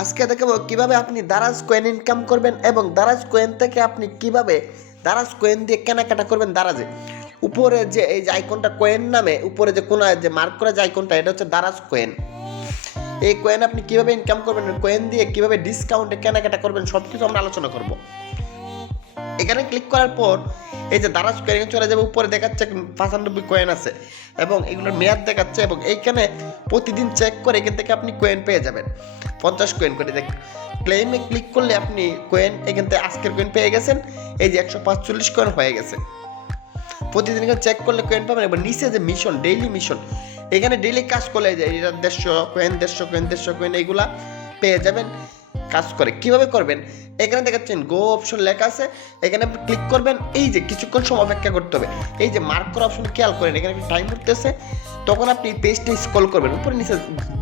আজকে দেখাবো কিভাবে আপনি দারাজ কয়েন ইনকাম করবেন এবং দারাজ কয়েন থেকে আপনি কিভাবে দারাজ কয়েন দিয়ে কেনাকাটা করবেন। দারাজে উপরে যে এই যে আইকনটা কয়েন নামে উপরে যে কোনায় যে মার্ক করা যে আইকনটা, এটা হচ্ছে দারাজ কয়েন। এই কয়েন আপনি কিভাবে ইনকাম করবেন, কয়েন দিয়ে কিভাবে ডিসকাউন্টে কেনাকাটা করবেন, সব কিছু আমরা আলোচনা করব। এখানে ক্লিক করার পর এই যে দারাজ কয়েন চলে যাবে, উপরে দেখাচ্ছে 95 কয়েন আছে এবং এগুলোর মেয়াদ দেখাচ্ছে এবং এইখানে প্রতিদিন চেক করে এখান থেকে আপনি কয়েন পেয়ে যাবেন 50 কয়েন করে। দেখ ক্লেমে ক্লিক করলে আপনি কয়েন এখান থেকে আজকের কয়েন পেয়ে গেছেন, এই যে 145 কয়েন হয়ে গেছে। প্রতিদিন এখানে চেক করলে কয়েন পাবেন। এবার নিচে যে মিশন, ডেইলি মিশন, এখানে ডেইলি কাজ করলে যে এটা 150 কয়েন 150 কয়েন এইগুলা পেয়ে যাবেন কাজ করে। কিভাবে করবেন, এখানে দেখাচ্ছেন গো অপশন লেখা আছে, এখানে আপনি ক্লিক করবেন। এই যে কিছুক্ষণ সময় অপেক্ষা করতে হবে, এই যে মার্ক করা অপশনে খেয়াল করেন, এখানে টাইম উঠতেছে, তখন আপনি পেজটা স্ক্রল করবেন, উপরে নিচে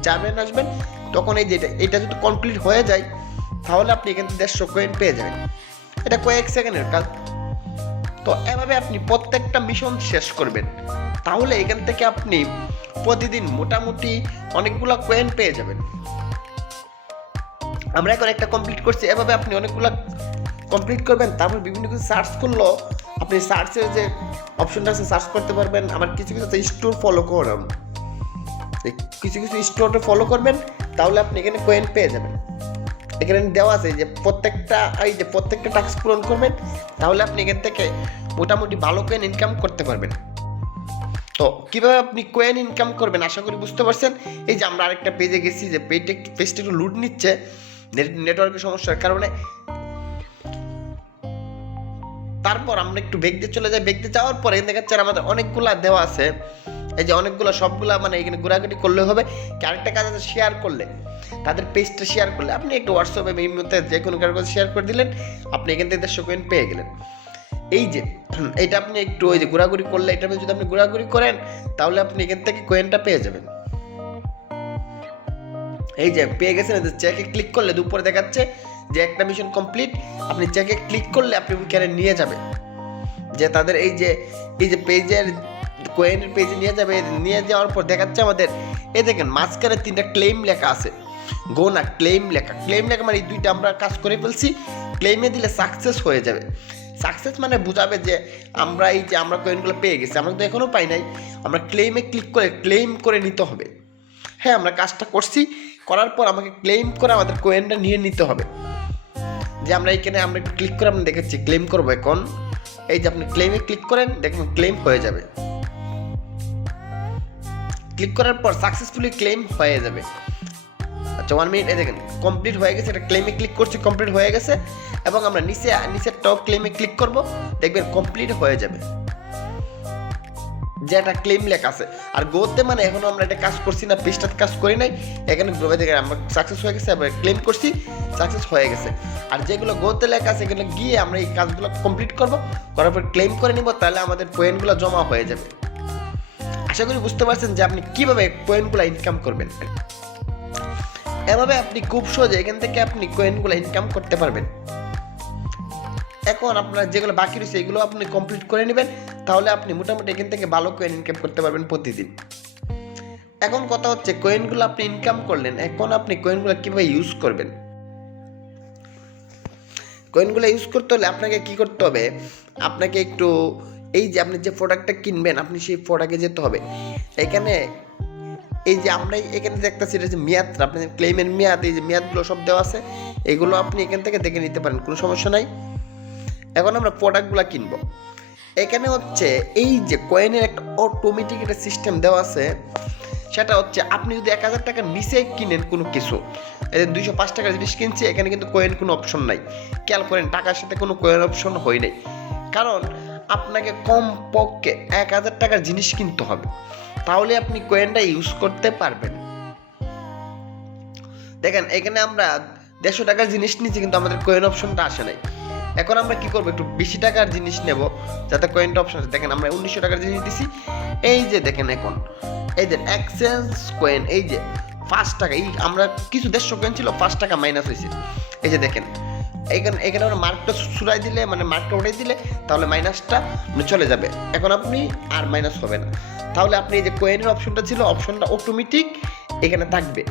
যাবেন আসবেন, তখন এই যে এটা যদি কমপ্লিট হয়ে যায় তাহলে আপনি এখান থেকে 150 কয়েন পেয়ে যাবেন। এটা কয়েক সেকেন্ডের কাজ। তো এভাবে আপনি প্রত্যেকটা মিশন শেষ করবেন, তাহলে এখান থেকে আপনি প্রতিদিন মোটামুটি অনেকগুলো কয়েন পেয়ে যাবেন। আমরা এখন একটা কমপ্লিট করছি, এভাবে আপনি অনেকগুলো কমপ্লিট করবেন। তারপর বিভিন্ন কিছু সার্চ করলেও আপনি সার্চের যে অপশনটা আছে সার্চ করতে পারবেন। আমার কিছু কিছু স্টোর ফলো করুন, কিছু কিছু স্টোরে ফলো করবেন, তাহলে আপনি এখানে কয়েন পেয়ে যাবেন। এখানে দেওয়া আছে যে প্রত্যেকটা টাস্ক পূরণ করবেন, তাহলে আপনি এখান থেকে মোটামুটি ভালো কয়েন ইনকাম করতে পারবেন। তো কীভাবে আপনি কয়েন ইনকাম করবেন আশা করি বুঝতে পারছেন। এই যে আমরা আরেকটা পেজে গেছি, যে পেজটা একটু লুট নিচ্ছে নেটওয়ার্কের সমস্যার কারণে। তারপর আমরা একটু বেগ দিয়ে চলে যাই, বেগ দিয়ে যাওয়ার পরে দেখাচ্ছে আমাদের অনেকগুলা দেওয়া আছে, এই যে অনেকগুলো সবগুলা মানে এখানে ঘোরাঘুরি করলে হবে। আরেকটা কাজ আছে, শেয়ার করলে তাদের পেজটা শেয়ার করলে আপনি একটু হোয়াটসঅ্যাপে এই মধ্যে যে কোনো কারো কাছে শেয়ার করে দিলেন, আপনি এখান থেকে 150 কয়েন পেয়ে গেলেন। এই যে এটা আপনি একটু ওই যে ঘোরাঘুরি করলে, এটা যদি আপনি ঘোরাঘুরি করেন তাহলে আপনি এখান থেকে কয়েনটা পেয়ে যাবেন। এই যে পেয়ে গেছেন, চেকে ক্লিক করলে দুপুরে দেখাচ্ছে যে একটা মিশন কমপ্লিট। আপনি চেকে ক্লিক করলে আপনি ওইখানে নিয়ে যাবে, যে তাদের এই যে পেজের কয়েনের পেজে নিয়ে যাবে। নিয়ে যাওয়ার পর দেখাচ্ছে আমাদের এই দেখেন মাঝখানে 3টা ক্লেম লেখা আছে, গো না ক্লেম লেখা মানে এই 2টা আমরা কাজ করে ফেলছি। ক্লেমে দিলে সাকসেস হয়ে যাবে। সাকসেস মানে বোঝাবে যে আমরা এই যে আমরা কয়েনগুলো পেয়ে গেছি, আমরা তো এখনও পাই নাই। আমরা ক্লেমে ক্লিক করে ক্লেম করে নিতে হবে। হ্যাঁ, আমরা কাজটা করছি, করার পর আমাকে ক্লেম করে আমাদের কয়েনটা নিয়ে নিতে হবে। যে আমরা এখানে আমরা একটু ক্লিক করে আমরা দেখেছি ক্লেম করবো এখন। এই যে আপনি ক্লেমে ক্লিক করেন, দেখবেন ক্লেম হয়ে যাবে। ক্লিক করার পর সাকসেসফুলি ক্লেম হয়ে যাবে। আচ্ছা 1 মিনিট, এই দেখেন কমপ্লিট হয়ে গেছে। এটা ক্লেমে ক্লিক করছি, কমপ্লিট হয়ে গেছে। এবং আমরা নিচের টপ ক্লেমে ক্লিক করব, দেখবেন কমপ্লিট হয়ে যাবে, যে একটা ক্লেম লেখা আছে। আর গোতে মানে এখনো আমরা এটা কাজ করছি না, পেজটাতে কাজ করি নাই। এখানে গ্রোভে দেখে আমরা সাকসেস হয়ে গেছে, এবার ক্লেম করছি, সাকসেস হয়ে গেছে। আর যেগুলো গোতে লেখা আছে এগুলো গিয়ে আমরা এই কাজগুলো কমপ্লিট করব, করার পর ক্লেম করে নিব, তাহলে আমাদের কয়েনগুলো জমা হয়ে যাবে। আশা করি বুঝতে পারছেন যে আপনি কিভাবে কয়েনগুলো ইনকাম করবেন। এভাবে আপনি খুব সহজে এখান থেকে আপনি কয়েনগুলো ইনকাম করতে পারবেন। এখন আপনার যেগুলো বাকি রয়েছে এগুলো আপনি কমপ্লিট করে নেবেন, তাহলে আপনি মোটামুটি এখান থেকে ভালো কয়েন ইনকাম করতে পারবেন প্রতিদিন। এখন কথা হচ্ছে কয়েনগুলো আপনি ইনকাম করলেন, এখন আপনি কয়েনগুলো কীভাবে ইউজ করবেন। কয়েনগুলো ইউজ করতে হলে আপনাকে কি করতে হবে, আপনাকে একটু এই যে আপনি যে প্রোডাক্টটা কিনবেন আপনি সেই প্রোডাক্টে যেতে হবে। এখানে এই যে আমরা এখানে দেখতেছি এটা যে মেয়াদটা, আপনার ক্লেমের মেয়াদ, এই যে মেয়াদগুলো সব দেওয়া আছে, এগুলো আপনি এখান থেকে দেখে নিতে পারেন, কোনো সমস্যা নাই। এখন আমরা প্রোডাক্টগুলো কিনবো। এখানে হচ্ছে এই যে কয়েনের একটা অটোমেটিক একটা সিস্টেম দেওয়া আছে, সেটা হচ্ছে আপনি যদি 1000 টাকার নিচে কিনেন কোনো কিছু, এই 205 টাকার জিনিস কিনছে, এখানে কিন্তু কয়েন কোনো অপশন নাই। খেয়াল করেন টাকার সাথে কোনো কয়েন অপশন হয় নাই, কারণ আপনাকে কমপক্ষে 1000 টাকার জিনিস কিনতে হবে, তাহলে আপনি কয়েনটা ইউজ করতে পারবেন। দেখেন এখানে আমরা 150 টাকার জিনিস নিচ্ছি, কিন্তু আমাদের কয়েন অপশনটা আসে নাই। এখন আমরা কি করবো, একটু বেশি টাকার জিনিস নেব যাতে কয়েনটা অপশন আছে। দেখেন আমরা 1900 টাকার জিনিস দিছি, এই যে দেখেন এখন এই যে এক্সচেঞ্জ কয়েন, এই যে 5 টাকা, এই আমরা কিছু 150 কয়েন ছিল 5 টাকা মাইনাস হয়েছে। এই যে দেখেন এখানে আমরা মার্কটা ছুড়াই দিলে, মানে মার্কটা উঠাই দিলে, তাহলে মাইনাসটা চলে যাবে। এখন আপনি আর মাইনাস হবে না, তাহলে আপনি এই যে কয়েনের অপশনটা ছিল, অপশনটা অটোমেটিক এখানে থাকবে।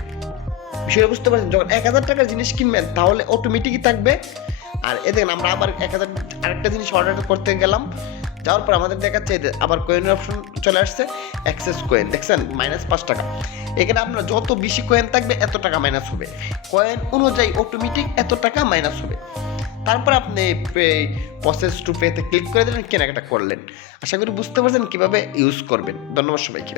বিষয়টা বুঝতে পারছেন? যখন 1000 টাকার জিনিস কিনবেন তাহলে অটোমেটিকই থাকবে। আর এ দেখেন আমরা আবার 1000 আরেকটা জিনিস অর্ডার করতে গেলাম, যাওয়ার পর আমাদের দেখাচ্ছে আবার কয়েনের অপশন চলে আসছে, অ্যাক্সেস কয়েন দেখছেন -5 টাকা। এখানে আপনার যত বেশি কয়েন থাকবে এত টাকা মাইনাস হবে, কয়েন অনুযায়ী অটোমেটিক এত টাকা মাইনাস হবে। তারপর আপনি প্রসেস টু পেতে ক্লিক করে দিলেন, কেনাকাটা করলেন। আশা করি বুঝতে পারছেন কীভাবে ইউজ করবেন। ধন্যবাদ সবাইকে।